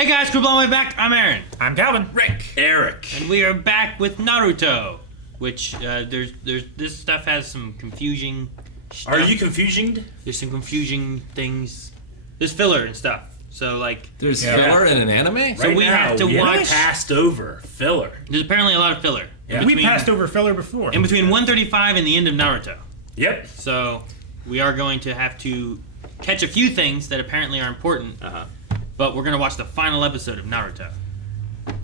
Hey guys, crew blown way back. I'm Aaron. I'm Calvin. Rick. Eric. And we are back with Naruto, which there's this stuff has some confusing stuff. Are you confused? There's some confusing things. There's filler and stuff. So like there's filler in an anime? Right so we now, have to watch passed over filler. There's apparently a lot of filler. Yeah. We passed over filler before. In between 135 and the end of Naruto. Yep. So we are going to have to catch a few things that apparently are important. But we're going to watch the final episode of Naruto.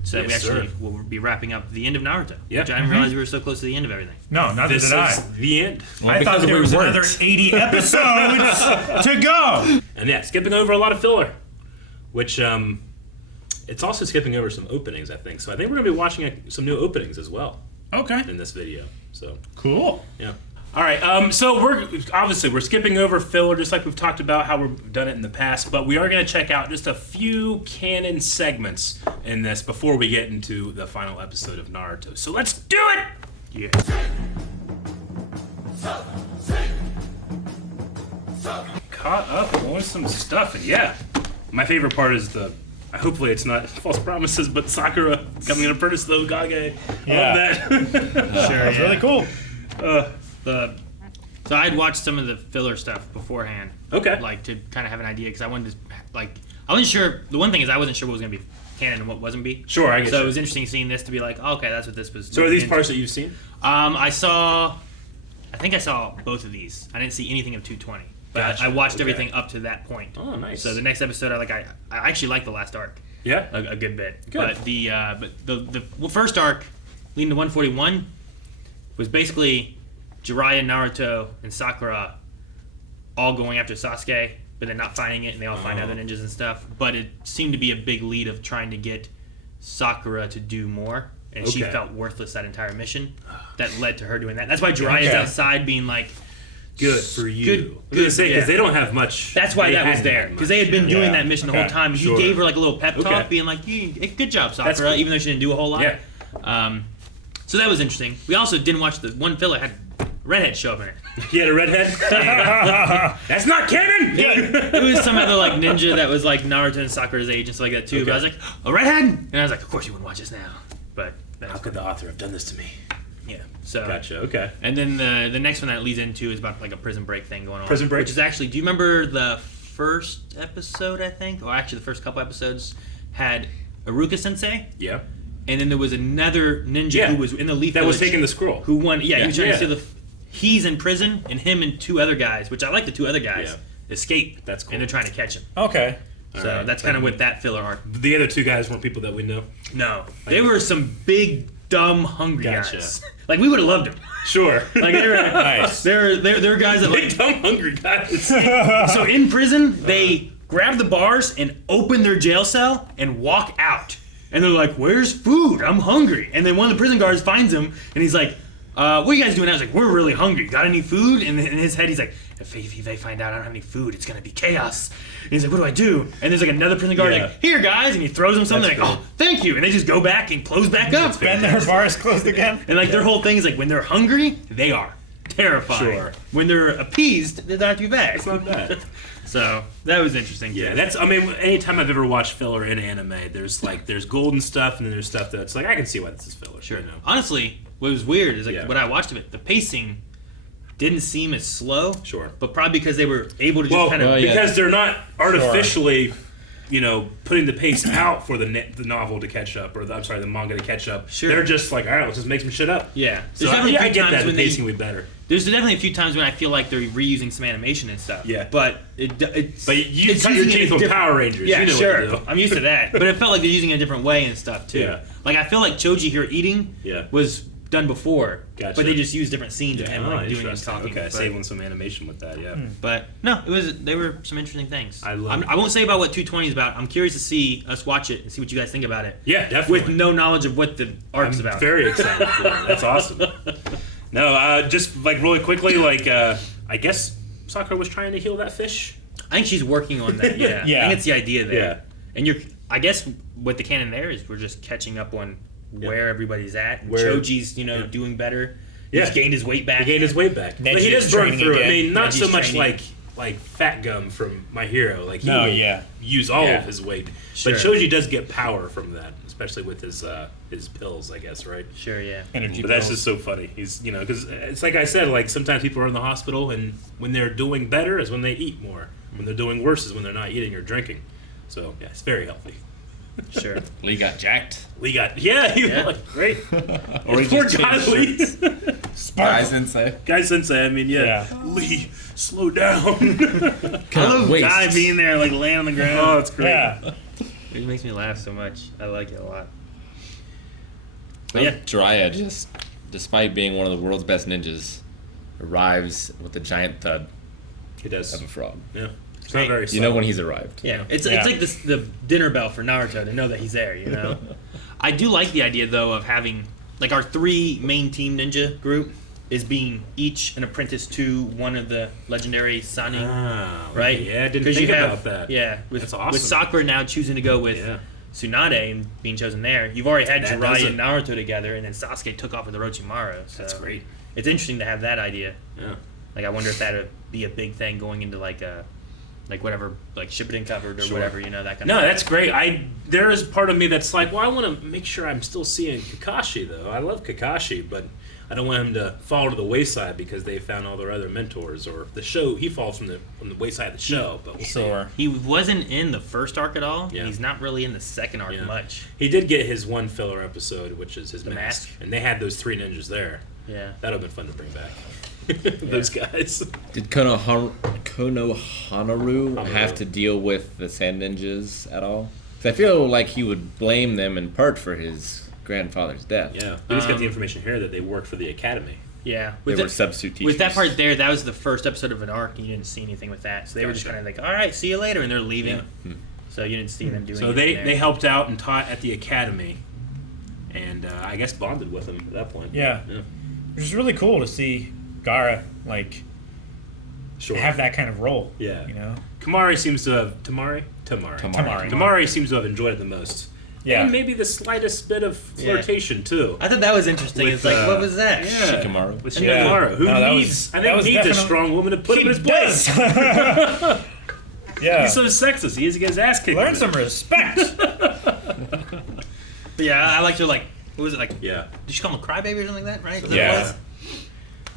So Yes, we actually sir. will be wrapping up the end of Naruto. Yeah. Which I didn't realize we were so close to the end of everything. No, neither This did I. is the end. Well, I thought because there we was weren't. another 80 episodes to go. And yeah, skipping over a lot of filler. Which, it's also skipping over some openings, I think. So I think we're going to be watching some new openings as well Okay. in this video. So, Cool. yeah. All right, so we're skipping over filler just like we've talked about how we've done it in the past, but we are going to check out just a few canon segments in this before we get into the final episode of Naruto. So let's do it! Yes. Caught up on some stuff, and yeah, my favorite part is hopefully it's not false promises, but Sakura becoming an apprentice to the Hokage. Yeah. I love that. Sure, it's really cool. So I had watched some of the filler stuff beforehand. Okay. Like to kind of have an idea because I wanted to I wasn't sure. The one thing is I wasn't sure what was going to be canon and what wasn't be. Sure, I get So you. it was interesting seeing this to be like, oh, okay, that's what this was. So are these into. parts that you've seen? I think I saw both of these. I didn't see anything of 220, but Gotcha. I watched Okay. everything up to that point. Oh, nice. So the next episode, I actually like the last arc Yeah. a good bit. Good. But the first arc, leading to 141, was basically Jiraiya, Naruto, and Sakura all going after Sasuke, but then not finding it, and they all find other ninjas and stuff. But it seemed to be a big lead of trying to get Sakura to do more, and she Okay. felt worthless that entire mission. That led to her doing that. That's why Jiraiya's outside being like, Good for you. Good, I was gonna say, because yeah. they don't have much. that's why they that was hadn't there. had Because they had been much. doing Yeah. that mission the Okay. whole time. Sure. He gave her like a little pep talk, Okay. being like, good job, Sakura, That's cool. even though she didn't do a whole lot. Yeah. So that was interesting. We also didn't watch the one filler had a redhead show up in it. He had a redhead? That's not canon! It was some other like ninja that was like Naruto and Sakura's age and stuff like that too. But I was like, a redhead? And I was like, of course you wouldn't watch this now. But How that's could the author have done this to me? yeah. So Gotcha, okay. And then the next one that it leads into is about like a prison break thing going on. Prison break? Which is actually, do you remember the first episode, I think? Or actually the first couple episodes had Iruka Sensei, Yeah. and then there was another ninja Yeah. who was in the Leaf That was Village taking the scroll. who won. Yeah, he was trying Yeah. to steal he's in prison, and him and two other guys, which I like the two other guys, Yeah. escape. That's cool. And they're trying to catch him. Okay. So Alright. that's kind of what that filler arc. The other two guys weren't people that we know. No, they were some big, dumb, hungry Gotcha. guys. Like we would have loved them. Sure. Like they were Nice. they're guys that Big like dumb hungry guys. so in prison they grab the bars and open their jail cell and walk out. And they're like, "Where's food? I'm hungry." And then one of the prison guards finds him and he's like, "What are you guys doing?" I was like, "We're really hungry. Got any food?" And in his head he's like, if they find out I don't have any food, it's gonna be chaos. And he's like, "What do I do?" And there's like another prison guard Yeah. like, "Here guys," and he throws them something That's like, cool. "Oh, thank you." And they just go back and close back up. Then their bar is closed again. And like their whole thing is like when they're hungry, they are terrifying. Sure. When they're appeased, they're not too bad. It's not bad. So that was interesting. Yeah, too. anytime I've ever watched filler in anime, there's golden stuff and then there's stuff that's like, I can see why this is filler. Sure. You know? Honestly, what was weird is like Yeah. when I watched it, the pacing didn't seem as slow. Sure. But probably because they were able to just Well, kind of. because they're not artificially, putting the pace out for the novel to catch up, or the manga to catch up. Sure. They're just like, all right, let's just make some shit up. Yeah. So There's definitely a I few get times that. The when they- pacing would be better. There's definitely a few times when I feel like they're reusing some animation and stuff. Yeah. But it's. But you it's cut your using it teeth in on different- Power Rangers. Yeah, you know sure. what to do. I'm used to that. But it felt like they're using it a different way and stuff too. Yeah. Like I feel like Choji here eating Yeah. was done before. Gotcha. But they just used different scenes of him Oh, like doing and interesting. talking. Okay, but, saving some animation with that. Yeah. but no, they were some interesting things. I love it. I won't say about what 220 is about. I'm curious to see us watch it and see what you guys think about it. Yeah, definitely. With no knowledge of what the arc's I'm about. very excited for it. That's awesome. No, just like really quickly, I guess Sakura was trying to heal that fish. I think she's working on that. Yeah. Yeah. I think it's the idea there. Yeah. And I guess what the canon there is we're just catching up on where everybody's at. And Where- Choji's, doing better. Yeah. He's gained his weight back. He gained his weight back. But he Neji's does burn training through it. I again. mean, not so Neji's much training. like like Fat Gum from My Hero. Like he No, will yeah. use all Yeah. of his weight. Sure. But Shoji does get power from that, especially with his pills, I guess, right? Sure, yeah. Energy But that's pills. just so funny. He's, because it's like I said, like sometimes people are in the hospital, and when they're doing better is when they eat more. When they're doing worse is when they're not eating or drinking. So yeah, it's very healthy. Sure. Lee got jacked. Lee got he like great. Or he Poor just guy changed Lee. shirts. Guy Sensei. Guy Sensei, I mean, yeah. Lee, slow down. I love waste. Guy being there, like laying on the ground. Oh, it's great. Yeah. It makes me laugh so much. I like it a lot. But yeah, Jiraiya just, despite being one of the world's best ninjas, arrives with a giant thud He does. of a frog. Yeah. It's Great. not very You subtle. know when he's arrived. Yeah, it's Yeah. like the dinner bell for Naruto to know that he's there. You know. I do like the idea though of having like our 3 main team ninja group is being each an apprentice to one of the legendary Sanin. Ah, Right? Yeah, I didn't 'Cause think you have- about that. Yeah, with, That's awesome. with Sakura now choosing to go with Yeah. Tsunade and being chosen there, you've already had That does Jiraiya it. and Naruto together, and then Sasuke took off with Orochimaru. So That's great. It's interesting to have that idea. Yeah. Like, I wonder if that would be a big thing going into like a, like whatever, like Shippuden covered or Sure. whatever, you know, that kind No, of thing. that's great. There is part of me that's like, well, I want to make sure I'm still seeing Kakashi though. I love Kakashi, but I don't want him to fall to the wayside because they found all their other mentors, or the show. He falls from the wayside of the show, but we'll see. Sure. He wasn't in the first arc at all. Yeah. And he's not really in the second arc Yeah. much. He did get his one filler episode, which is his The mask. mask. And they had those 3 ninjas there. Yeah. That would have been fun to bring back. Those guys. Did Konohanaru have to deal with the Sand Ninjas at all? 'Cause I feel like he would blame them in part for his grandfather's death. Yeah. We just got the information here that they worked for the Academy. Yeah. They With were substitute teachers. with that part there, that was the first episode of an arc, and you didn't see anything with that. So they were just Gotcha. kind of like, all right, see you later, and they're leaving. Yeah. So you didn't see them doing So anything they there. helped out and taught at the Academy. And I guess bonded with him at that point. Yeah. Yeah. Which is really cool to see Gaara, like, Sure. have that kind of role. Yeah. You know? Tamari seems to have Tamari seems to have enjoyed it the most. Yeah. And maybe the slightest bit of flirtation too. I thought that was interesting. With, It's like, what was that? Yeah. Shikamaru. With Yeah. Shikamaru. Who No, that needs was- I that think was needs a definitely- strong woman to put him in his place. Yeah. He's so sexist. He has to get his ass kicked. Learn with some it. respect. But yeah, I liked her, like, what was it, like, Yeah. did she call him a crybaby or something like that, right? Is that Yeah. what it was?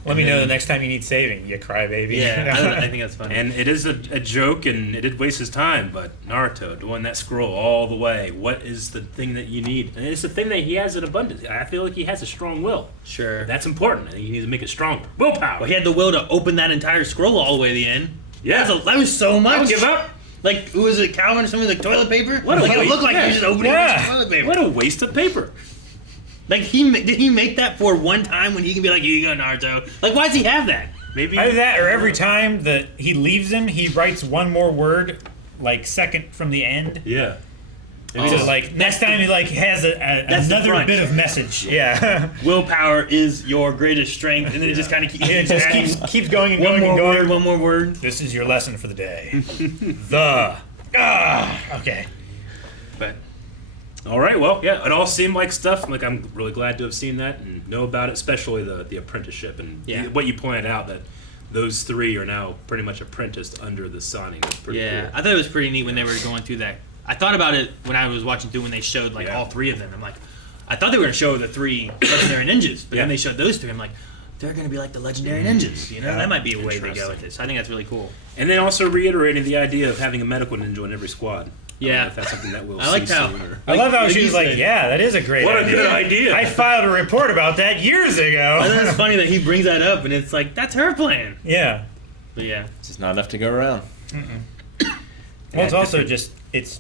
Let me know the next time you need saving, you crybaby. Yeah, I think that's funny. And it is a joke, and it did waste his time. But Naruto doing that scroll all the way. What is the thing that you need? And it's the thing that he has in abundance. I feel like he has a strong will. Sure. That's important. I think you need to make it stronger. Willpower. Well, he had the will to open that entire scroll all the way to the end. Yeah. That was so much. I would give up. Like, who was it, Calvin or something, like toilet paper? What a Like, it waste. looked like Yeah. he was just opening Yeah. a bunch of toilet paper. What a waste of paper. Like, did he make that for one time when he can be like, here you go, Naruto? Like, why does he have that? Maybe Either that or every time that he leaves him, he writes one more word, like, second from the end. Yeah. So, like, next time he, like, has That's the another front. bit of message. Yeah. Willpower is your greatest strength, and then it just kind of keeps, It just keeps going and one going more and going. word, one more word. This is your lesson for the day. Okay. But All right. Well, yeah. It all seemed like stuff. Like I'm really glad to have seen that and know about it, especially the apprenticeship and Yeah. what you pointed out that those 3 are now pretty much apprenticed under the Sonic. That's pretty yeah, cool. I thought it was pretty neat when they were going through that. I thought about it when I was watching through when they showed like Yeah. all 3 of them. I'm like, I thought they were going to show the 3 legendary ninjas, but Yeah. then they showed those 3. I'm like, they're going to be like the legendary ninjas. You know, Yeah. that might be a way they go Interesting. with this. I think that's really cool. And then also reiterating the idea of having a medical ninja in every squad. I don't Yeah. know if that's something that we'll I see liked how- soon. Or... I love how like she you was like, said. yeah, that is a great What a idea. good idea. I filed a report about that years ago. I think it's funny that he brings that up, and it's like, that's her plan. Yeah. But yeah. It's just not enough to go around. Well, it's also just, it's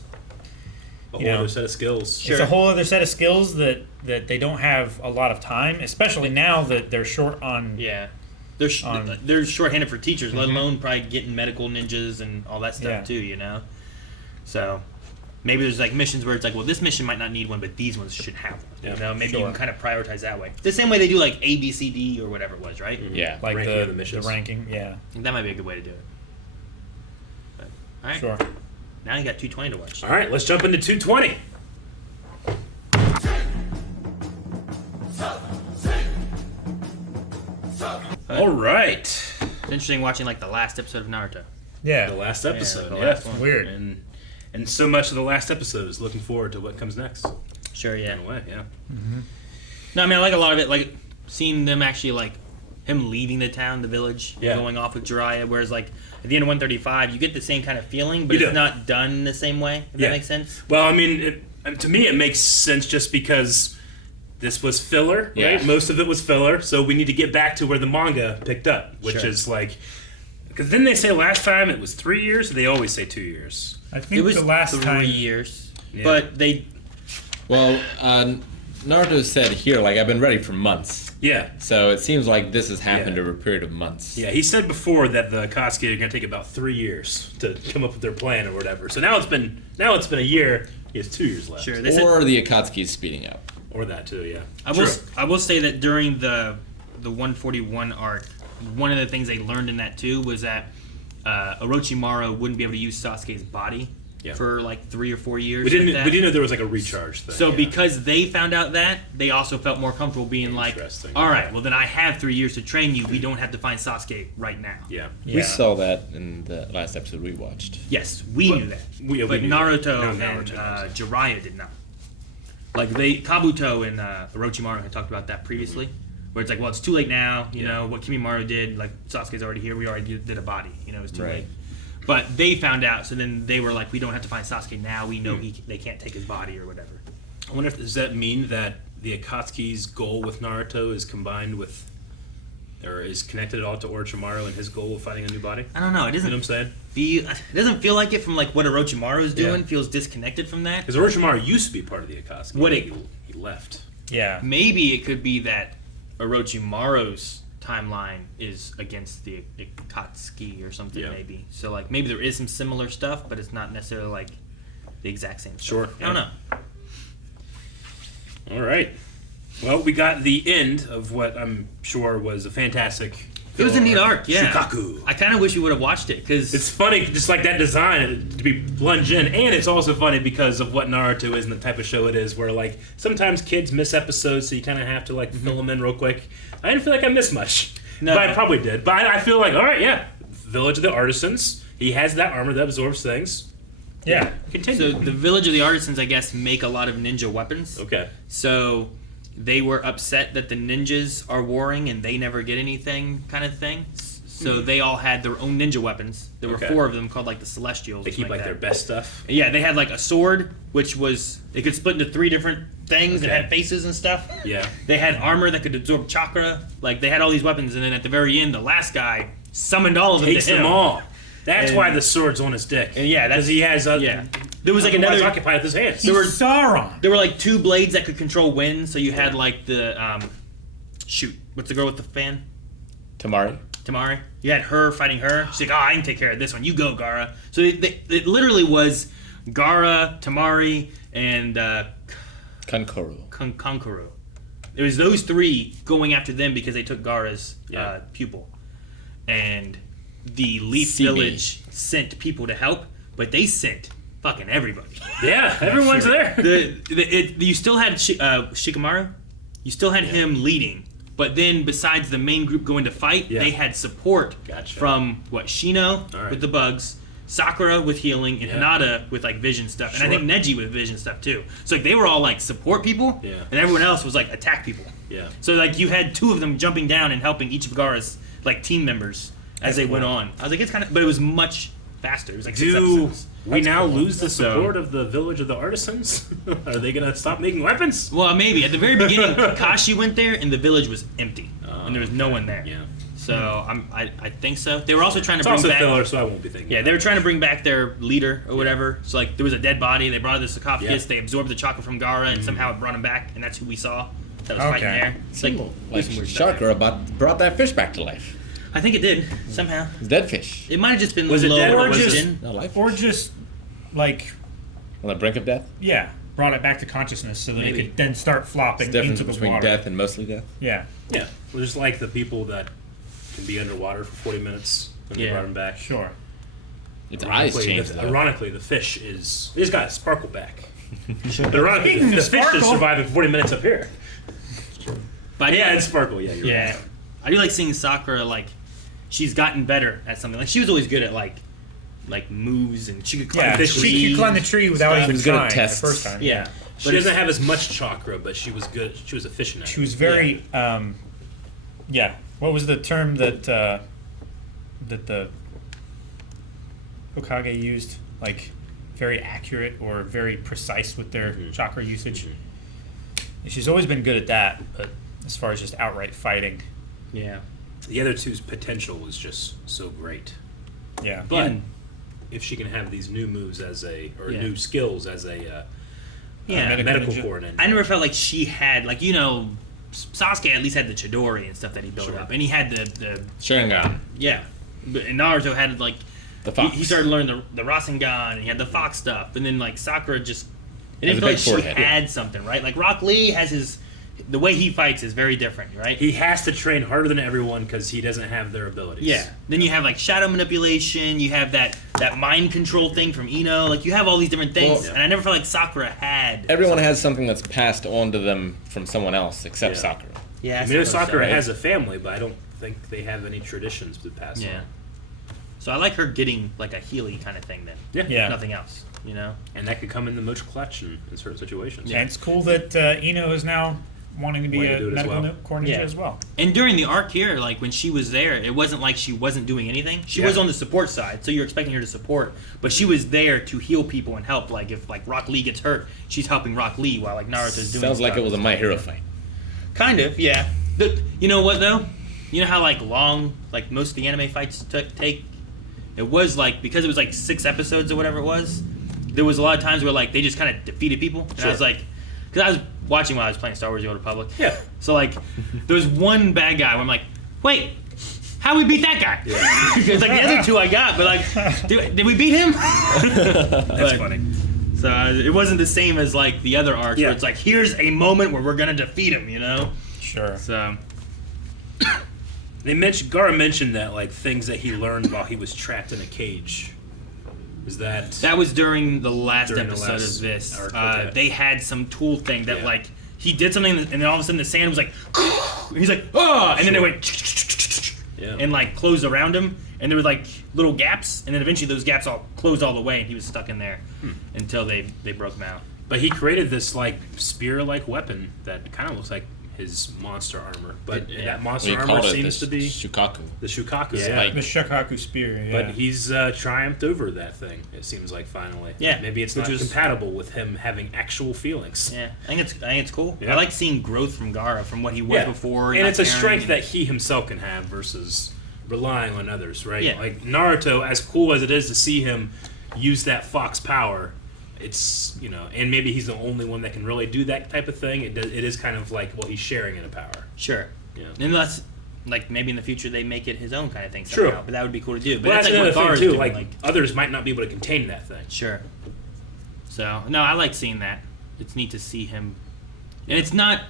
A You whole know. other set of skills. Sure. It's a whole other set of skills that they don't have a lot of time, especially now that they're short on. Yeah. On- They're shorthanded for teachers, let alone probably getting medical ninjas and all that stuff Yeah. too, you know? So maybe there's like missions where it's like, well, this mission might not need one, but these ones should have one. Yeah, You know, maybe you sure. can kind of prioritize that way. The same way they do like A, B, C, D or whatever it was, right? Yeah. Like Ranking of the missions. ranking, yeah, I think that might be a good way to do it. But, all right. sure. Now you got 220 to watch. All right, let's jump into 220. All right. It's interesting watching like the last episode of Naruto. Yeah. The last episode. the Yeah, last one. Weird. And so much of the last episode is looking forward to what comes next. Sure, yeah. In a way, yeah. No, I mean, I like a lot of it, like seeing them actually, like him leaving the town, the village, Yeah. going off with Jiraiya. Whereas, like at the end of 135, you get the same kind of feeling, but You it's do. not done the same way. If Yeah. that makes sense. Well, I mean, to me, it makes sense just because this was filler, right? Yeah. Most of it was filler, so we need to get back to where the manga picked up, which Sure. is like, because didn't they say last time it was 3 years? Or they always say 2 years. I think It was the last 3 time. years, Yeah. but they. Well, Naruto said here, like, I've been ready for months. Yeah, So it seems like this has happened Yeah. over a period of months. yeah. He said before that the Akatsuki are going to take about 3 years to come up with their plan or whatever. So now it's been a year. He has 2 years left, Sure, they said, Or the Akatsuki is speeding up. or that too. Yeah, I will say that during the 141 arc, one of the things they learned in that too was that Orochimaru wouldn't be able to use Sasuke's body Yeah. for like 3 or 4 years. We didn't. with that. We didn't know there was like a recharge thing. So yeah. because they found out that, they also felt more comfortable being like, Interesting. all right, well then I have 3 years to train you. We don't have to find Sasuke right now. Yeah. Yeah. We saw that in the last episode we watched. Yes, we knew that. we but knew Naruto that. and Now Naruto knows. Jiraiya did not. Like Kabuto and Orochimaru had talked about that previously, where it's like, well, it's too late now. You know what Kimimaro did. Like Sasuke's already here. We already did a body. You know, it's too Right. late. But they found out, so then they were like, we don't have to find Sasuke now. We know they can't take his body or whatever. I wonder if does that mean that the Akatsuki's goal with Naruto is combined with, or is connected at all to Orochimaru and his goal of finding a new body? I don't know. It You know what doesn't I'm saying? feel. It doesn't feel like it from like what Orochimaru is doing. Yeah. Feels disconnected from that. Because Orochimaru used to be part of the Akatsuki. What but it- he left. Yeah. Maybe it could be that Orochimaru's timeline is against the Akatsuki or something. Yeah. Maybe so. Like maybe there is some similar stuff, but it's not necessarily like the exact same. Stuff. Sure, I don't yeah. know. All right. Well, we got the end of what I'm sure was a fantastic. It was a neat arc. Yeah. Shukaku. I kind of wish we would have watched it because It's funny, just like that design to be plunged in, and it's also funny because of what Naruto is and the type of show it is, where like sometimes kids miss episodes, so you kind of have to like fill them in real quick. I didn't feel like I missed much, No. but I probably did. But I feel like, all right, yeah, Village of the Artisans. He has that armor that absorbs things. Yeah. Continue. so the village of the artisans, I guess, make a lot of ninja weapons. Okay. So they were upset that the ninjas are warring and they never get anything, kind of thing. So they all had their own ninja weapons. There were Okay. 4 of them called like the Celestials. They or keep something like their that. best stuff. Yeah, they had like a sword, which was it could split into 3 different things and Okay. had faces and stuff. Yeah. They had armor that could absorb chakra. Like they had all these weapons, and then at the very end, the last guy summoned all of them Takes to him. them all. That's And- why the sword's on his dick. And yeah, that's because he has yeah. There was like otherwise another. occupied with his hands. There were- Sauron. There were like 2 blades that could control wind. So you had like the shoot. What's the girl with the fan? Tamari? Tamari. You had her fighting her. She's like, oh, I can take care of this one. You go, Gara. So it literally was Gara, Tamari, and Kankoro. Kankuro. It was those 3 going after them because they took Gara's Yeah. pupil. And the Leaf See me. Village sent people to help, but they sent fucking everybody. Yeah, everyone's there. You still had Shikamaru. You still had him leading. But then, besides the main group going to fight, Yeah. they had support Gotcha. from Shino All right. with the bugs, Sakura with healing, and Yeah. Hinata with like vision stuff, and I Sure. think Neji with vision stuff too. So like they were all like support people, Yeah. and everyone else was like attack people. Yeah. So like you had 2 of them jumping down and helping each of Gara's like team members as they went on. I was like, it's kind of, but it was much faster. It was like 6 Do episodes. we now lose the So- support of the Village of the Artisans? Are they gonna stop making weapons? Well, maybe at the very beginning, Kakashi went there, and the village was empty, and there was no one there. Yeah. So I think so. They were also trying to It's bring also back. filler, so I won't be thinking. Yeah, they were trying to bring back their leader or whatever. So like there was a dead body. They brought out the sarcophagus. Yeah. Mm-hmm. They absorbed the chakra from Gara, and somehow it brought him back, and that's who we saw that was fighting Okay. there. It's like, Like there's some weird stuff. Chakra brought that fish back to life. I think it did somehow. It's dead fish. It might have just been Was it low dead or was it- oxygen. Not life. Or just, like, On the brink of death. yeah, brought it back to consciousness so that Maybe. it could then start flopping It's the difference into the between water. death and mostly death. Yeah. Yeah, well, just like the people that can be underwater for 40 minutes when they Yeah. brought them back. Sure. Its eyes changed though. Ironically, the fish is. They just got a sparkle back. But ironically, Speaking the of fish just sparkle- survived in 40 minutes up here. But Yeah, and sparkle. Yeah, you're Yeah, right. I do like seeing Sakura like she's gotten better at something. Like she was always good at like like moves, and she could climb Yeah, the she tree. could climb the tree without stuff. even She was good at trying the tests. first time. Yeah, She doesn't have as much chakra, but she was good. She was efficient at She it. was very, yeah. What was the term that that the Hokage used? Like, very accurate or very precise with their chakra usage. And she's always been good at that, but as far as just outright fighting, Yeah, The other two's potential was just so great. yeah. But And- if she can have these new moves as a, or Yeah. new skills as a yeah. medical ninja. corps ninja. I never felt like she had, like, you know, Sasuke at least had the Chidori and stuff that he built Sure. up, and he had the Sharingan. yeah. But and Naruto had like The fox. He started learning the Rasengan, and he had the fox stuff, and then like Sakura just it Has didn't a feel big like she forehead, yeah. had something, right? Like Rock Lee has the way he fights is very different, right? He has to train harder than everyone because he doesn't have their abilities. Yeah. Then you have like shadow manipulation. You have that mind control thing from Ino. Like you have all these different things, Well- and I never felt like Sakura had. Everyone has something that's passed on to them from someone else except Yeah. Sakura. Yeah, I mean, suppose so, Sakura right? has a family, but I don't think they have any traditions to pass Yeah. on. So I like her getting like a Healy kind of thing then. Yeah. Yeah. Nothing else, you know. And that could come in the most clutch in certain situations. And it's cool that Ino is now wanting to be Way to a do it as medical well. corps ninja Yeah. as well. And during the arc here, like when she was there, it wasn't like she wasn't doing anything. She Yeah. was on the support side, so you're expecting her to support, but she was there to heal people and help. Like if like Rock Lee gets hurt, she's helping Rock Lee while like Naruto's doing. Sounds like stuff. it was a My Hero fight. Kind of, yeah. You know what though? You know how like long like most of the anime fights take. It was like because it was like 6 episodes or whatever it was. There was a lot of times where like they just kind of defeated people, and I was Sure. like, because I was watching while I was playing Star Wars: The Old Republic. Yeah. So like, there was one bad guy where I'm like, wait, how we beat that guy? It's like the other two I got, but like, did we beat him? That's funny. So it wasn't the same as like the other arcs Yeah. where it's like, here's a moment where we're gonna defeat him, you know? Sure. So Gara mentioned that like things that he learned while he was trapped in a cage. Is that was during the last During the episode last of this. arc, okay. They had some tool thing that Yeah. like he did something, and then all of a sudden the sand was like, and he's like, oh, and then it went. Yeah. And like closed around him, and there were like little gaps, and then eventually those gaps all closed all the way, and he was stuck in there until they broke him out. But he created this like spear-like weapon that kind of looks like his monster armor. But Yeah. that monster We armor called it seems the to be Shukaku. the Shukaku. Yeah. Yeah. Like- The Shokaku spear, yeah. But he's triumphed over that thing. It seems like finally. Yeah, Maybe it's which not was- compatible with him having actual feelings. Yeah, I think it's cool. Yeah. I like seeing growth from Gara from what he was before, and not it's a caring, strength and- that he himself can have versus relying on others, right? Yeah. Like Naruto, as cool as it is to see him use that fox power, it's and maybe he's the only one that can really do that type of thing. It is kind of like he's sharing in a power. Sure. Yeah. Unless, like, maybe in the future they make it his own kind of thing True. somehow. But that would be cool to do. But But that's that's like what another Gara's thing too. doing. Like others might not be able to contain that thing. Sure. So, no, I like seeing that. It's neat to see him. And it's not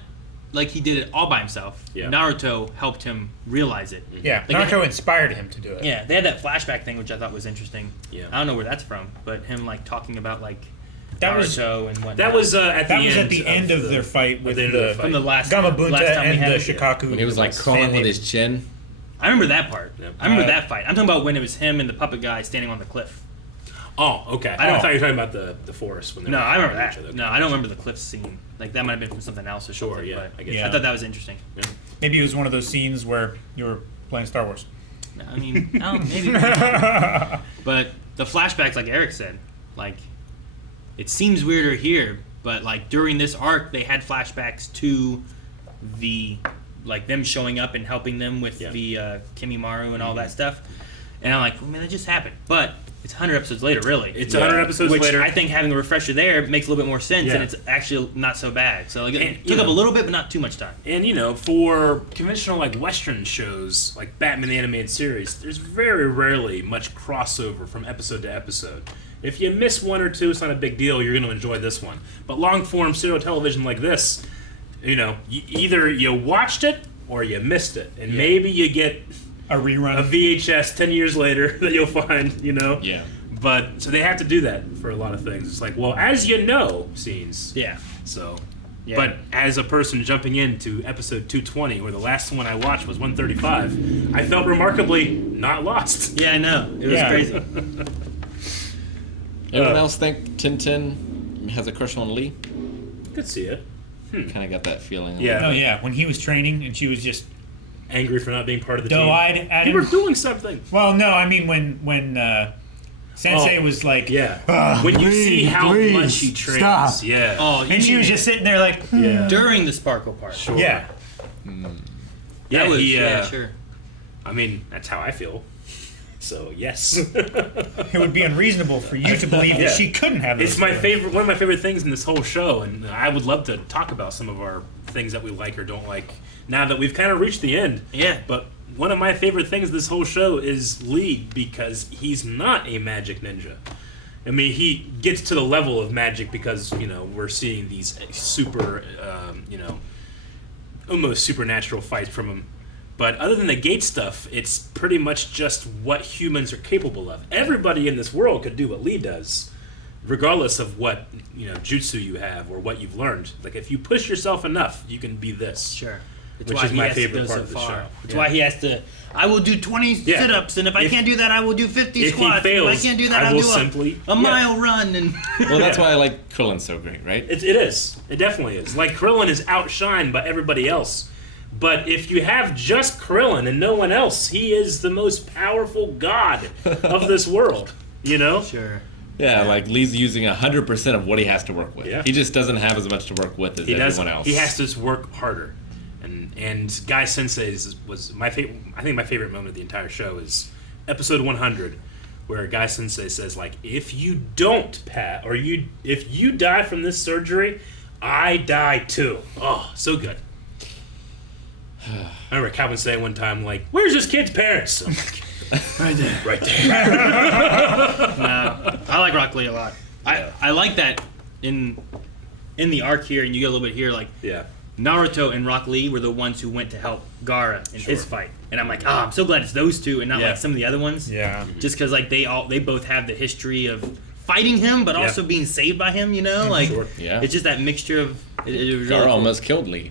like he did it all by himself. Yeah. Naruto helped him realize it. yeah, Like, Naruto inspired him to do it. Yeah, they had that flashback thing, which I thought was interesting. Yeah. I don't know where that's from, but him, like, talking about, like, That was- Naruto and whatnot. That was at the That end. was at the end of their fight with the end of the fight. from the last Gamabunta last time we and had the it. Shikaku. When he was like crawling with his chin. I remember that part. Yep. I remember that fight. I'm talking about when it was him and the puppet guy standing on the cliff. Oh, okay. I thought you were talking about the forest when they No, were I remember fighting that. each other. No, I don't remember the cliff scene. Like, that might have been from something else or Sure, something. yeah, But I get Yeah. I thought that was interesting. Yeah. Maybe it was one of those scenes where you were playing Star Wars. No, I mean, I don't, maybe. But the flashbacks, like Eric said, like, it seems weirder here, but, like, during this arc, they had flashbacks to the, like, them showing up and helping them with Yeah. the Kimimaru and all that stuff. And I'm like, well, man, that just happened. But it's 100 episodes later, really. It's 100 episodes Which later. I think having a refresher there makes a little bit more sense, Yeah. and it's actually not so bad. So like, it And, took you up a know- little bit, but not too much time. And for conventional like Western shows, like Batman the Animated Series, there's very rarely much crossover from episode to episode. If you miss one or two, it's not a big deal. You're going to enjoy this one. But long form serial television like this, either you watched it or you missed it, and maybe you get A rerun. a VHS 10 years later that you'll find. Yeah. But so they have to do that for a lot of things. It's like, well, as you know, scenes. Yeah. So, Yeah. but as a person jumping into episode 220, where the last one I watched was 135, I felt remarkably not lost. Yeah, I know. It was Yeah. crazy. Anyone else think Tintin has a crush on Lee? Could see it. Kind of got that feeling. Yeah. Oh yeah, when he was training and she was just Angry for not being part of the team. doe-eyed at You him. were doing something. Well, no, I mean when Sensei was like, Yeah. When you see how much he trains. stop. Yeah. Oh, you and she mean was just sitting there like, Yeah. during the sparkle part. Sure. yeah. Yeah, That was, he, yeah, sure. I mean, that's how I feel. So, yes. It would be unreasonable for you to believe Yeah. that she couldn't have those It's my feelings. favorite, one of my favorite things in this whole show, and I would love to talk about some of our things that we like or don't like now that we've kind of reached the end. Yeah. But one of my favorite things this whole show is Lee, because he's not a magic ninja. I mean, he gets to the level of magic because, we're seeing these super, almost supernatural fights from him. But other than the gate stuff, it's pretty much just what humans are capable of. Everybody in this world could do what Lee does, regardless of what jutsu you have or what you've learned. Like if you push yourself enough, you can be this. Sure. It's Which why is he my has to favorite go part so of the far. show. It's Yeah. why he has to. I will do 20 Yeah. sit-ups, and if I can't do that, I will do 50 if he squats. fails, if I can't do that, I I'll will do simply- a mile run. And Well, that's why I like Krillin so great, right? It is. It definitely is. Like Krillin is outshined by everybody else. But if you have just Krillin and no one else, he is the most powerful god of this world. sure. Yeah, like Lee's using 100% of what he has to work with. Yeah. He just doesn't have as much to work with as He does. everyone else. He has to just work harder. And Guy Sensei's was my favorite. I think my favorite moment of the entire show is episode 100, where Guy Sensei says, like, if you don't if you die from this surgery, I die too. Oh, so good. I remember Calvin saying one time, like, "Where's this kid's parents?" I'm like, Right there. right there. Nah, I like Rock Lee a lot. I like that in the arc here, and you get a little bit here, like Yeah. Naruto and Rock Lee were the ones who went to help Gaara in his fight, and I'm like, I'm so glad it's those two and not Yeah. like some of the other ones. Yeah. Just because like they both have the history of fighting him, but Yeah. also being saved by him. Like Sure. Yeah. it's just that mixture of. It was Gaara really cool. almost killed Lee.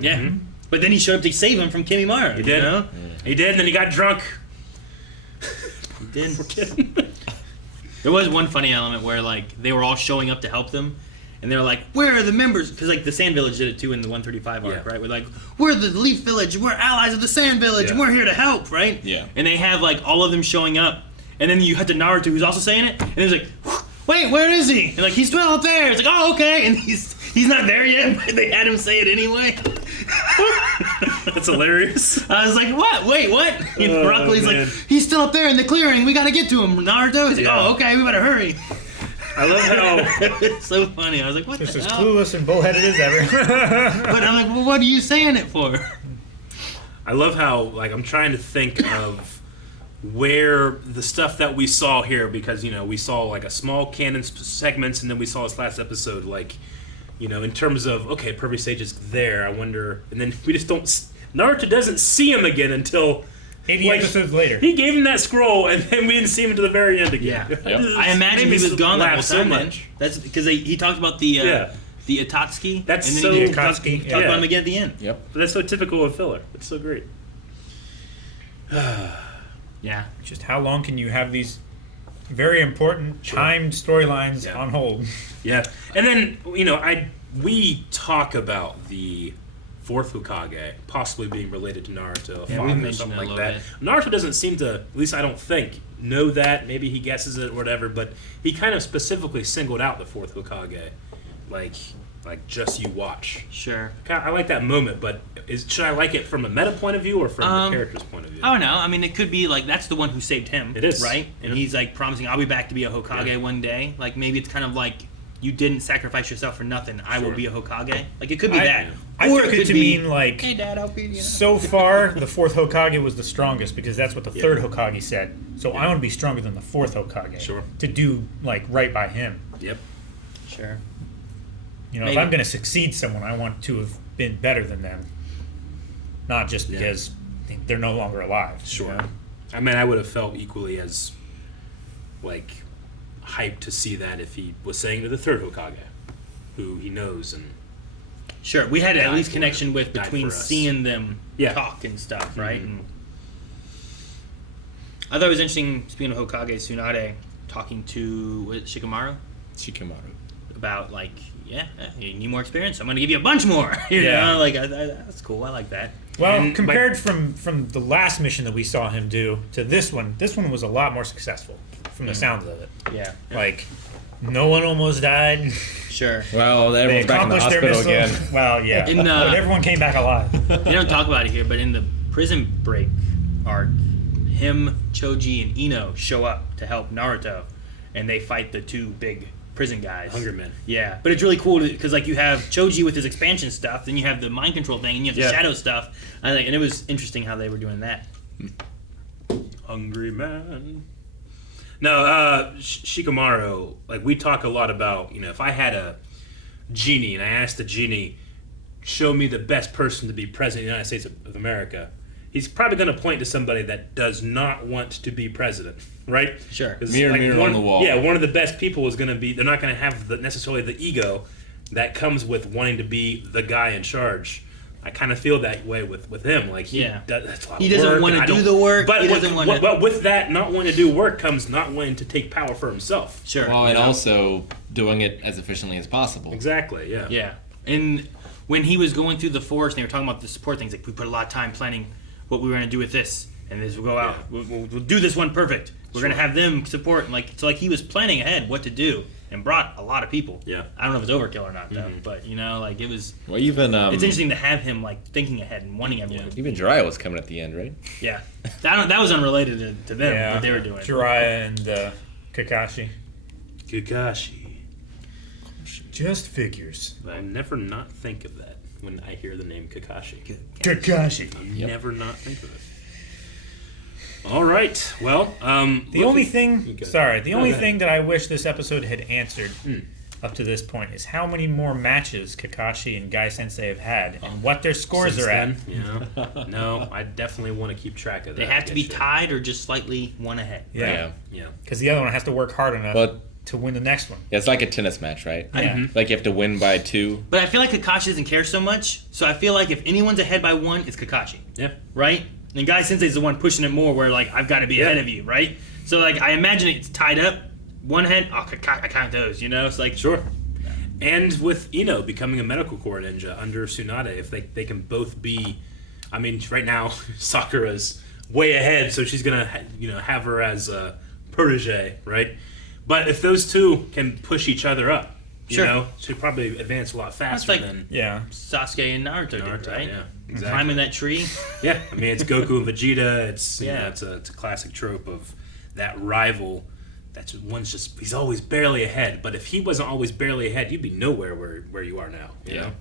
Yeah, but then he showed up to save him from Kimimaro. He did. He did, and then he got drunk. He did. There was one funny element where like they were all showing up to help them, and they were like, "Where are the members?" Because like the Sand Village did it too in the 135 arc, Yeah. right? We're like, "We're the Leaf Village. We're allies of the Sand Village. And Yeah. we're here to help," right? Yeah. And they have like all of them showing up, and then you had to Naruto who's also saying it, and he's like, "Wait, where is he?" And like he's still up there. It's like, "Oh, okay," and he's not there yet. But they had him say it anyway. That's hilarious. I was like, "What? Wait, what?" And Oh, Rock Lee's man. like, "He's still up there in the clearing. We gotta get to him." Naruto. He's like, Yeah. "Oh, okay. We better hurry." I love how It's so funny. I was like, "What Just the as hell?" clueless and bullheaded as ever. But I'm like, "Well, what are you saying it for?" I love how, like, I'm trying to think of where the stuff that we saw here, because, we saw, like, a small canon segments, and then we saw this last episode, like, in terms of, okay, Perfect Sage is there, I wonder, and then we just don't, Naruto doesn't see him again until 80 episodes later. he gave him that scroll, and then we didn't see him until the very end again. Yep. I imagine Made he me was gone that laugh whole so time. Then. much. That's because he talked about the the Itatsuki. That's and then so- he The talked Akatsuki, about yeah. him again at the end. Yep. But that's so typical of filler. It's so great. Yeah. Just how long can you have these very important timed storylines Yeah. on hold? Yeah, and then we talk about the fourth Hokage possibly being related to Naruto, a Yeah, father we've or mentioned something it a like little that. Naruto doesn't seem to, at least I don't think, know that. Maybe he guesses it or whatever, but he kind of specifically singled out the fourth Hokage, like just you watch. Sure. I like that moment, but should I like it from a meta point of view or from the character's point of view? I don't know. I mean, it could be like that's the one who saved him. It is. right, and he's like promising, "I'll be back to be a Hokage one day." Like maybe it's kind of like you didn't sacrifice yourself for nothing. I will Sure. be a Hokage. Like it could be that. I Or took it it could to be, mean like, "Hey, Dad, I'll be." so far the fourth Hokage was the strongest because that's what the third Hokage said. So I want to be stronger than the fourth Hokage. Sure. To do like right by him. Yep. Sure. You know, Maybe. if I'm going to succeed someone, I want to have been better than them, not just Yeah. because they're no longer alive. Sure. You know? I mean, I would have felt equally as, hyped to see that if he was saying to the third Hokage, who he knows and Sure. We had at Died least for- connection with died between for us. seeing them Yeah. talk and stuff, right? Mhm. And I thought it was interesting. Speaking of Hokage, Tsunade, talking to Shikamaru Shikamaru. about like, you need more experience. I'm gonna give you a bunch more. You Yeah. know, like that's cool. I like that. Well, And, compared from the last mission that we saw him do to this one was a lot more successful from the sounds of it. Yeah. Like, no one almost died. Sure. Well, They everyone's back in the accomplished their hospital mission. again. Well, yeah. But everyone came back alive. You don't talk about it here, but in the Prison Break arc, him, Choji, and Ino show up to help Naruto, and they fight the two big prison guys. Hunger Men. Yeah, but it's really cool because like you have Choji with his expansion stuff, then you have the mind control thing, and you have the shadow stuff. I think, and it was interesting how they were doing that. Hungry man. No, Shikamaru, like we talk a lot about, if I had a genie and I asked the genie, show me the best person to be president of the United States of America, he's probably going to point to somebody that does not want to be president, right? Sure. 'Cause, Mirror on the wall. Yeah, one of the best people is going to be, they're not going to have necessarily the ego that comes with wanting to be the guy in charge. I kind of feel that way with him. Like that's a lot He of doesn't work, want and to I do don't- the work. But He with, doesn't want to. but with that, not wanting to do work comes not wanting to take power for himself. Sure. Well, and also doing it as efficiently as possible. Exactly. Yeah. Yeah. And when he was going through the forest, and they were talking about the support things. Like we put a lot of time planning what we were going to do with this, and this will go out. Yeah. We'll do this one perfect. We're going to have them support, and like he was planning ahead what to do, and brought a lot of people. Yeah. I don't know if it's overkill or not though, but like it was. Well, even It's interesting to have him like thinking ahead and wanting everyone. even Jiraiya was coming at the end, right? Yeah. That was unrelated to them what they were doing. Jiraiya and Kakashi. Kakashi. Just figures. I never not think of that when I hear the name Kakashi. Kakashi. Never not think of it. All right. Well, The only thing, Okay. sorry, the No, only go ahead. thing that I wish this episode had answered up to this point is how many more matches Kakashi and Guy Sensei have had and what their scores Since are at. then, yeah. No, I definitely want to keep track of that. They have to be That shit. tied or just slightly one ahead. Yeah, Yeah. because the other one has to work hard enough But to win the next one. it's like a tennis match, right? Yeah. Like you have to win by 2. But I feel like Kakashi doesn't care so much. So I feel like if anyone's ahead by 1, it's Kakashi. Yeah. Right? And Guy Sensei's the one pushing it more where, like, I've got to be ahead of you, right? So, like, I imagine it's tied up. One head, I count those, you know? It's like... Sure. And with Ino becoming a medical corps ninja under Tsunade, if they can both be... I mean, right now, Sakura's way ahead, so she's going to, have her as a protege, right? But if those two can push each other up, Sure. she'll probably advance a lot faster like- than... Yeah. Sasuke and Naruto did, right? Yeah, exactly. Climbing that tree. Yeah, I mean, it's Goku and Vegeta. It's Yeah. it's a classic trope of that rival. That's one's just he's always barely ahead. But if he wasn't always barely ahead, you'd be nowhere where you are now. You know?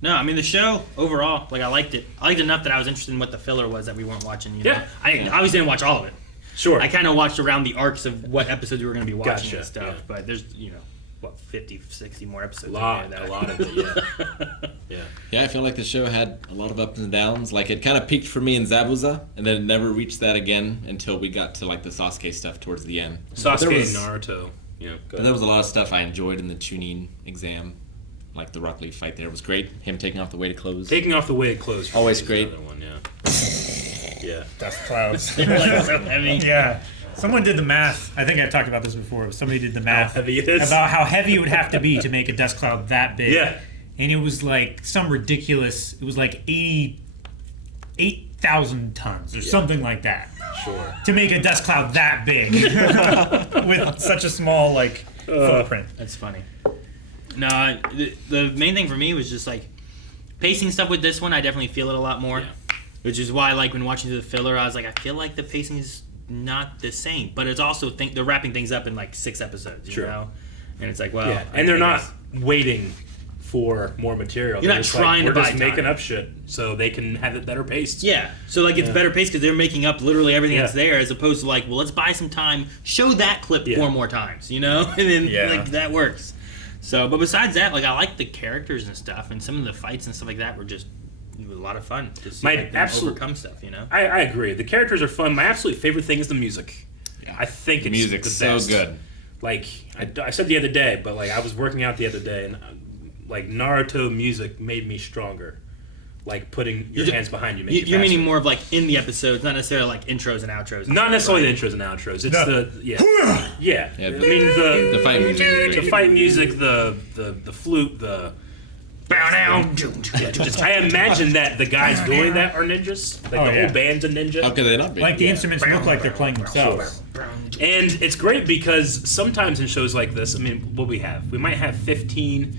No, I mean, the show, overall, like, I liked it. I liked it enough that I was interested in what the filler was that we weren't watching, you know? Yeah. I obviously didn't watch all of it. Sure. I kind of watched around the arcs of what episodes we were going to be watching Gotcha, and stuff. yeah. But there's, 50, 60 more episodes. a in there lot of it. Yeah. Yeah. Yeah, I feel like the show had a lot of ups and downs. Like it kind of peaked for me in Zabuza, and then it never reached that again until we got to like the Sasuke stuff towards the end. Sasuke There was- and Naruto. Go But there was a lot of stuff I enjoyed in the Chunin exam. Like the Rock Lee fight there was great. Him taking off the weighted clothes. Taking off the weighted clothes. Always is great. another one, yeah. Dust clouds. Like, so heavy. Yeah. Someone did the math. I think I've talked about this before. Somebody did the math heavy it is. about how heavy it would have to be to make a dust cloud that big. Yeah. And it was like some ridiculous, it was like 8,000 tons or something like that Sure. to make a dust cloud that big with such a small footprint. That's funny. No, the main thing for me was just like pacing stuff with this one. I definitely feel it a lot more, Yeah. which is why like when watching the filler, I was like, I feel like the pacing is not the same, but it's also they're wrapping things up in like 6 episodes, you Sure. know, and it's like, well, Yeah. I And they're think not it's- waiting for more material. You're They're not just trying to we're buy just time. making up shit so they can have it better paced. Yeah, so like it's Yeah. better paced because they're making up literally everything Yeah. that's there, as opposed to like, well, let's buy some time, show that clip Yeah. 4 more times, you know, and then Yeah. like that works. So, but besides that, like I like the characters and stuff, and some of the fights and stuff like that were just a lot of fun to see My like, them absolute- overcome stuff, you know. I agree. The characters are fun. My absolute favorite thing is the music. I think The it's music's the best. so good. Like I said the other day, but like I was working out the other day, and like Naruto music made me stronger. like putting your hands behind you. Make it You're meaning faster. more of like in the episodes, not necessarily like intros and outros. Not necessarily the intros and outros. It's yeah. I mean The fight music. the fight music, the flute, the. I imagine that the guys doing that are ninjas. Like the whole band's a ninja. How could they not be? Like the instruments look like they're playing themselves. And it's great because sometimes in shows like this, I mean, what we have, we might have 15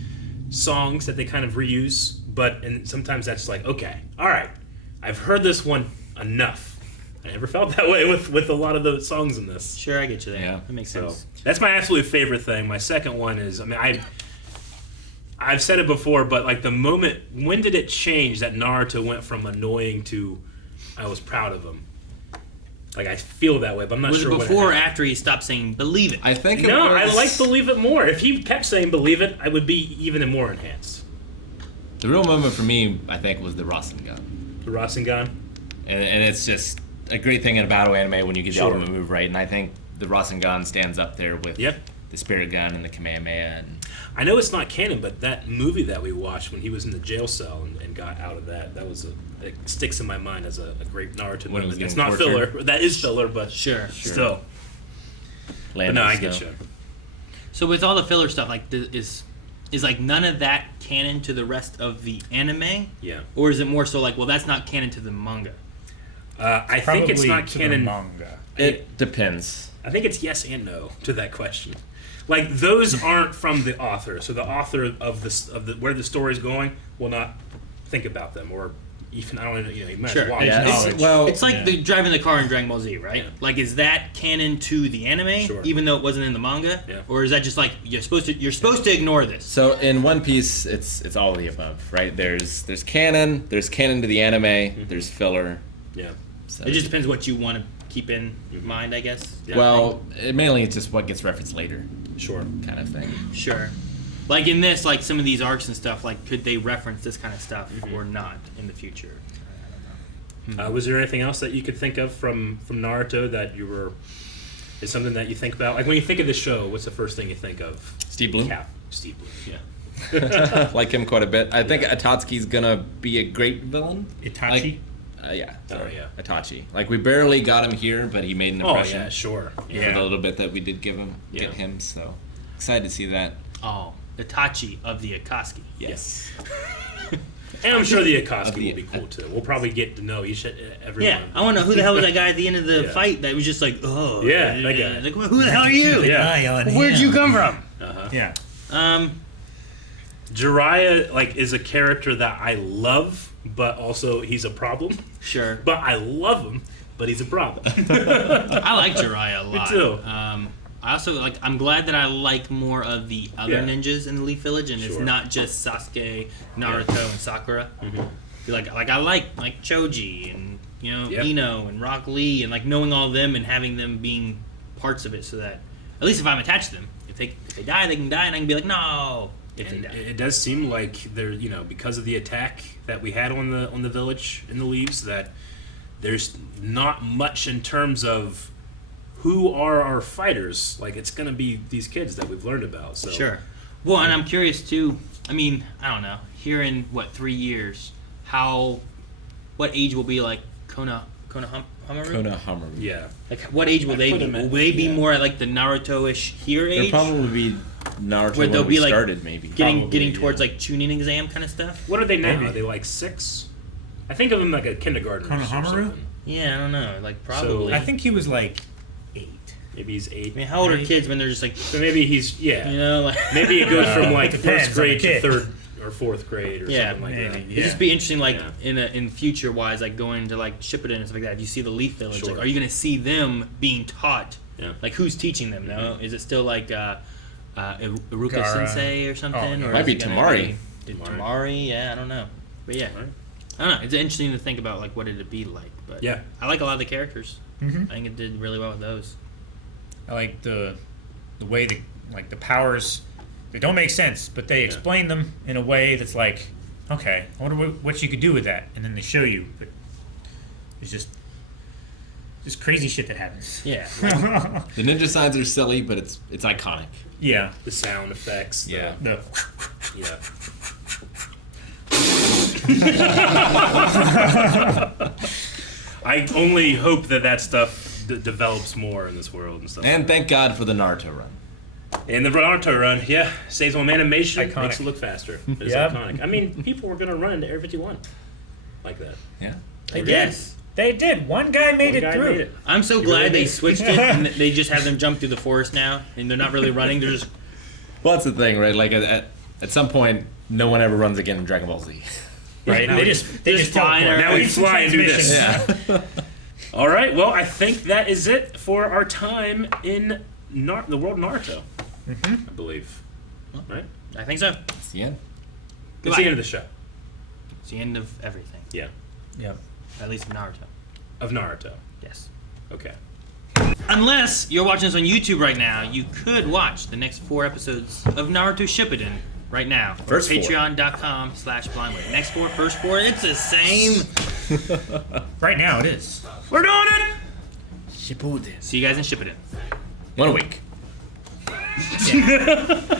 songs that they kind of reuse, and sometimes that's like, okay, all right, I've heard this one enough. I never felt that way with a lot of the songs in this. Sure, I get you there. Yeah. That makes So sense. that's my absolute favorite thing. My second one is, I mean, I've said it before, but like the moment, when did it change that Naruto went from annoying to I was proud of him? Like I feel that way, but I'm not Was sure. it before or after he stopped saying "believe it"? I think it No, was... I like believe it more. If he kept saying believe it, I would be even more enhanced. The real moment for me, I think, was the Rasengan. The Rasengan. And it's just a great thing in a battle anime when you get the Sure. ultimate move right. And I think the Rasengan stands up there with Yep. the Spirit Gun and the Kamehameha. And I know it's not canon, but that movie that we watched when he was in the jail cell and got out of that was it sticks in my mind as a great Naruto When he was moment. It's getting not tortured. filler. That is filler, but Sure. still. But Land no, of I Snow. get you. So with all the filler stuff, like, is like none of that canon to the rest of the anime, Yeah. or is it more so like, well, that's not canon to the manga? I think it's Probably not to the canon. manga. It depends. I think it's yes and no to that question. Like those aren't from the author, so the author of the where the story's going will not think about them, or even I don't know. You know, you might Sure. have watched Yeah. it. Knowledge. Well, It's like Yeah. the driving the car in Dragon Ball Z, right? Yeah. Like, is that canon to the anime, Sure. even though it wasn't in the manga, Yeah. or is that just like you're supposed to ignore this? so in One Piece, it's all of the above, right? There's canon to the anime, there's filler. Yeah. So It just depends what you want to keep in mind, I guess. Yeah. well, mainly it's just what gets referenced later, Sure. kind of thing. Sure. Like in this, like some of these arcs and stuff, like could they reference this kind of stuff or not in the future? Was there anything else that you could think of from Naruto that is something that you think about? Like when you think of the show, what's the first thing you think of? Steve Bloom, Steve Bloom. Yeah. like him quite a bit. I think Atatsuki's gonna be a great villain. Itachi. Yeah, sorry, yeah. Itachi. Like we barely got him here, but he made an Oh impression yeah, sure. for the Yeah. little bit that we did get Yeah. him. So excited to see that. Oh, Itachi of the Akatsuki. Yes. And I'm sure the Akatsuki the- will be cool too. We'll probably get to know everyone. Yeah, I want to know who the hell was that guy at the end of the Yeah. fight that was just like, oh, Yeah, that guy. Like, who the hell are you? Yeah. Where'd you come from? Yeah. Jiraiya is a character that I love, but also he's a problem. Sure. But I love him, but he's a problem. I like Jiraiya a lot. too. I also I'm glad that I like more of the other Yeah. ninjas in the Leaf Village, and it's Sure. not just Sasuke, Naruto, and Sakura. Like I like Choji and Yep. Ino and Rock Lee, and like knowing all of them and having them being parts of it, so that at least if I'm attached to them, if they die, they can die, and I can be like, no. If they And die. it does seem like there, because of the attack that we had on the village in the leaves, that there's not much in terms of who are our fighters. Like it's gonna be these kids that we've learned about. So Sure. Well, and I'm curious too. I mean, I don't know. Here in 3 years, what age will be like Konohamaru? Konohamaru. Yeah. Like, what age will they put be? him at- Will they be yeah. more at like the Naruto-ish here It'll age? probably be Naruto Where they'll when we be, like, started, maybe. getting Probably, towards yeah. like tuning exam kind of stuff. What are they now? Maybe. Are they like 6? I think of them like a kindergartner or Konohamaru? something. Yeah, I don't know. Like probably. I think he was like 8. Maybe he's 8. I mean, how old are Right. kids when they're just like, So maybe he's like maybe it goes from like Depends first on grade the to kid. 3rd or 4th grade or Yeah, something like that. maybe. It'd just be interesting, like Yeah. in future wise, like going to like Shippuden and stuff like that. If you see the Leaf Village, Sure. like, are you going to see them being taught? Yeah. Like who's teaching them? No, is it still like Iruka Gara. Sensei or something? Oh, or might is be it gonna Tamari. be Tamari. Tamari, yeah, I don't know, but yeah, Alright. I don't know. It's interesting to think about like what it'd be like. But Yeah. I like a lot of the characters. Mm-hmm. I think it did really well with those. I like the way the powers, they don't make sense, but they explain them in a way that's like, okay, I wonder what you could do with that, and then they show you. But it's just crazy shit that happens. Yeah. The ninja signs are silly, but it's iconic. Yeah. The sound effects. Yeah. The Yeah. I only hope that stuff develops more in this world and stuff. And thank God for the Naruto run. And the Naruto run, yeah, saves on animation, Iconic. makes it look faster. It's Yep. iconic. I mean, people were gonna run into Air 51 like that. Yeah. They did. Yes. They did. One guy made One it guy through. made it. I'm so You glad really they did. switched it and they just have them jump through the forest now, and they're not really running. They're just Well, that's the thing, right? Like at some point, no one ever runs again in Dragon Ball Z. Right? Now they we just fly teleport. Now we Instant fly and do this. transmission. All right, well, I think that is it for our time in the world Naruto. I believe. Right? I think so. It's the end. It's Goodbye. the end of the show. It's the end of everything, Yeah. Yep. at least of Naruto. Of Naruto. Yes. Okay. Unless you're watching this on YouTube right now, you could watch the next 4 episodes of Naruto Shippuden right now. First 4. Patreon.com/blindway. Next 4, first 4, it's the same. Right now it is. We're doing it. Shippuden. See you guys in Shippuden. 1 week.